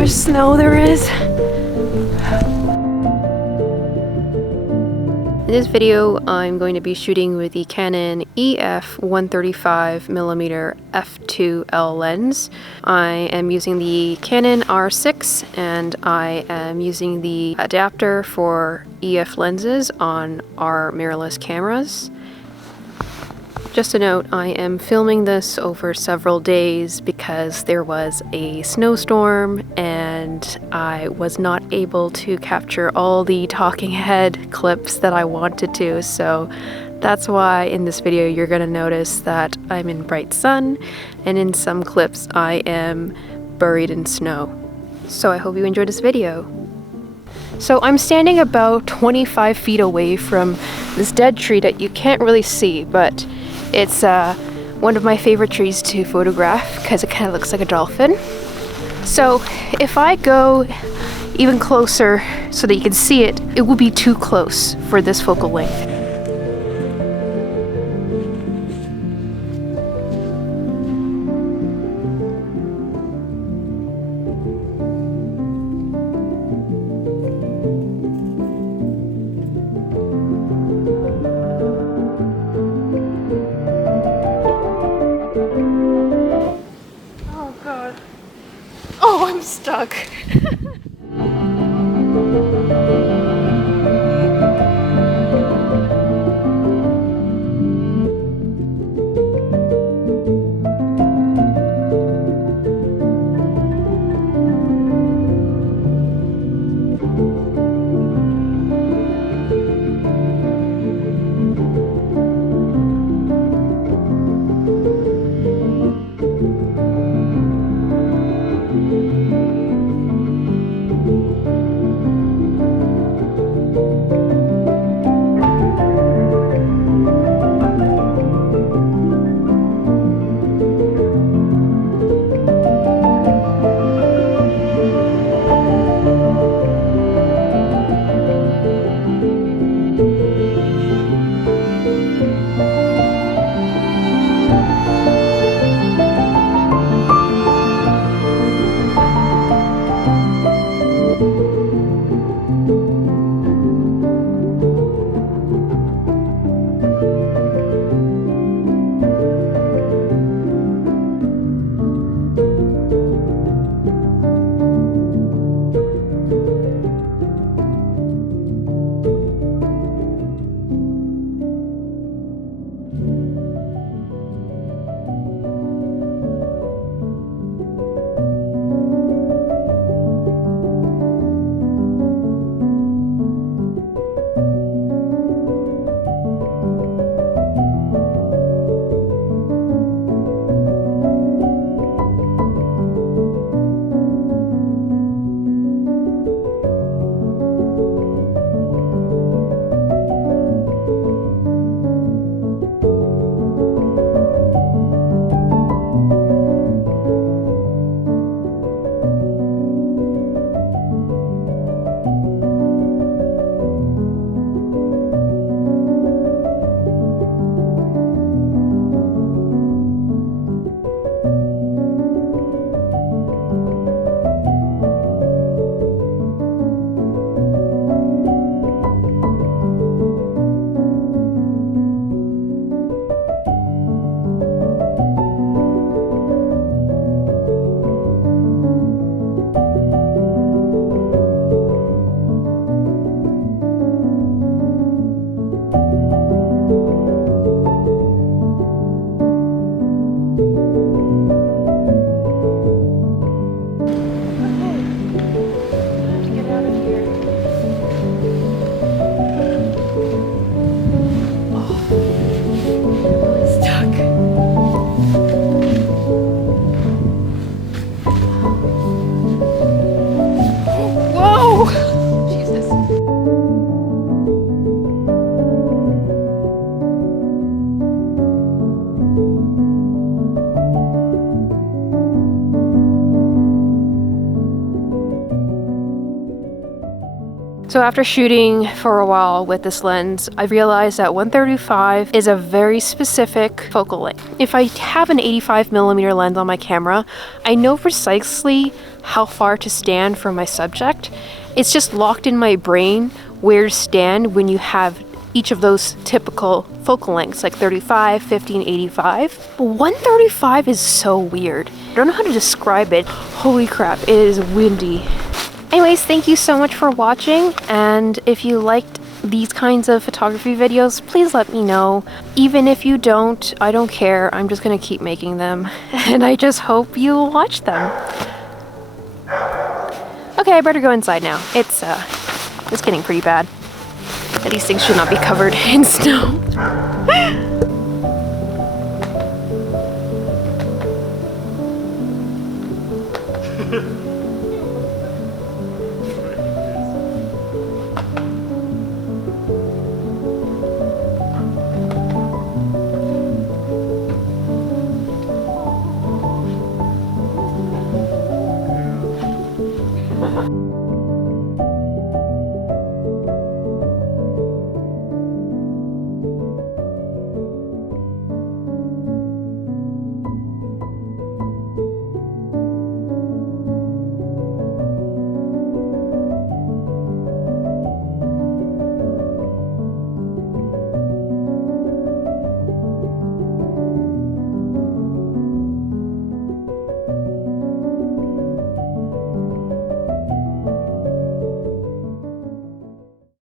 much snow there is. In this video, I'm going to be shooting with the Canon EF-135mm f2.L lens. I am using the Canon R6 and I am using the adapter for EF lenses on our mirrorless cameras. Just a note, I am filming this over several days because there was a snowstorm and I was not able to capture all the talking head clips that I wanted to, so that's why in this video you're going to notice that I'm in bright sun and in some clips I am buried in snow. So I hope you enjoyed this video. So I'm standing about 25 feet away from this dead tree that you can't really see, but it's one of my favorite trees to photograph because it kind of looks like a dolphin. So if I go even closer so that you can see it, it will be too close for this focal length. Oh, I'm stuck. So after shooting for a while with this lens, I realized that 135 is a very specific focal length. If I have an 85mm lens on my camera, I know precisely how far to stand from my subject. It's just locked in my brain where to stand when you have each of those typical focal lengths, like 35, 50, and 85. But 135 is so weird. I don't know how to describe it. Holy crap, it is windy. Anyways, thank you so much for watching, and if you liked these kinds of photography videos, please let me know. Even if you don't, I don't care. I'm just gonna keep making them, and I just hope you'll watch them. Okay, I better go inside now. It's getting pretty bad. These things should not be covered in snow.